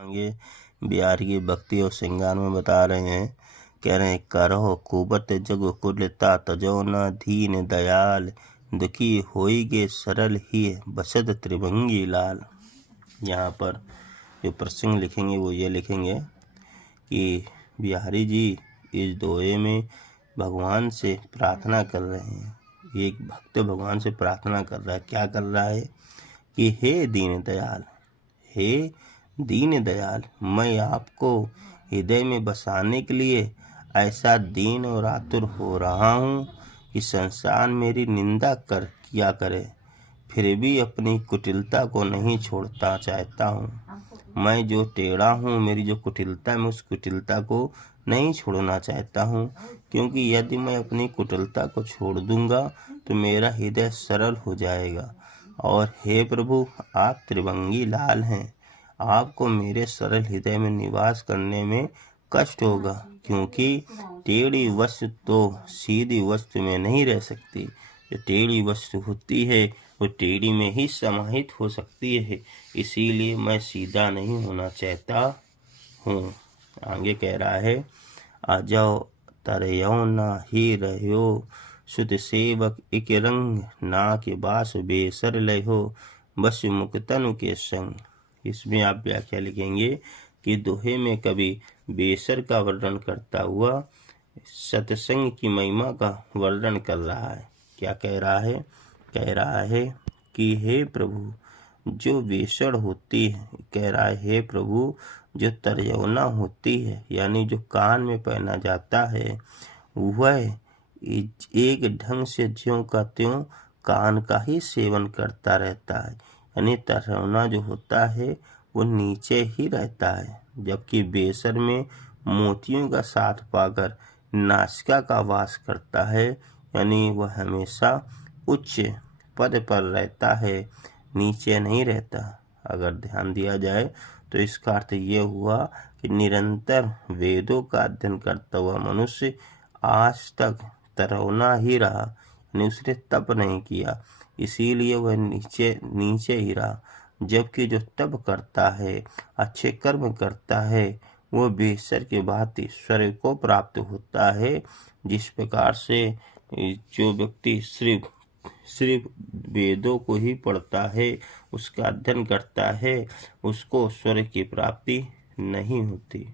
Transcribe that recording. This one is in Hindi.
आगे बिहारी की भक्ति और श्रृंगार में बता रहे हैं। कह रहे हैं, करहो कुबत जग कुलता तजो न दीन दयाल, दुखी होइगे सरल ही बसद त्रिभंगी लाल। यहाँ पर जो प्रसंग लिखेंगे वो ये लिखेंगे कि बिहारी जी इस दोहे में भगवान से प्रार्थना कर रहे हैं। एक भक्त भगवान से प्रार्थना कर रहा है। क्या कर रहा है कि हे दीन दयाल, हे दीन दयाल, मैं आपको हृदय में बसाने के लिए ऐसा दीन और आतुर हो रहा हूँ कि संसार मेरी निंदा किया करे, फिर भी अपनी कुटिलता को नहीं छोड़ता चाहता हूँ। मैं जो टेढ़ा हूँ, मेरी जो कुटिलता है, मैं उस कुटिलता को नहीं छोड़ना चाहता हूँ, क्योंकि यदि मैं अपनी कुटिलता को छोड़ दूंगा तो मेरा हृदय सरल हो जाएगा। और हे प्रभु, आप त्रिभंगी लाल हैं, आपको मेरे सरल हृदय में निवास करने में कष्ट होगा, क्योंकि टेढ़ी वस्तु तो सीधी वस्तु में नहीं रह सकती। जो टेढ़ी वस्तु होती है वो टेढ़ी में ही समाहित हो सकती है, इसीलिए मैं सीधा नहीं होना चाहता हूँ। आगे कह रहा है, आ जाओ तरयो ना ही रहो, सुत सेवक एक रंग ना के बास बेसर लहो, बस मुक्तनु के संग। इसमें आप व्याख्या लिखेंगे कि दोहे में कवि बेसर का वर्णन करता हुआ सत्संग की महिमा का वर्णन कर रहा है। क्या कह रहा है? कह रहा है कि हे प्रभु, जो बेसर होती है, कह रहा है हे प्रभु, जो तर्यौना होती है, यानी जो कान में पहना जाता है, वह एक ढंग से ज्यों का त्यों कान का ही सेवन करता रहता है। यानी तर्यौना जो होता है वो नीचे ही रहता है, जबकि बेसर में मोतियों का साथ पाकर नासिका का वास करता है, यानी वह हमेशा उच्च पद पर रहता है, नीचे नहीं रहता। अगर ध्यान दिया जाए तो इसका अर्थ ये हुआ कि निरंतर वेदों का अध्ययन करता हुआ मनुष्य आज तक तरौना ही रहा, यानी उसने तप नहीं किया, इसीलिए वह नीचे ही रहा। जबकि जो तप करता है, अच्छे कर्म करता है, वो बेसर के भांति स्वर्ग को प्राप्त होता है। जिस प्रकार से जो व्यक्ति सिर्फ वेदों को ही पढ़ता है, उसका अध्ययन करता है, उसको स्वर्ग की प्राप्ति नहीं होती।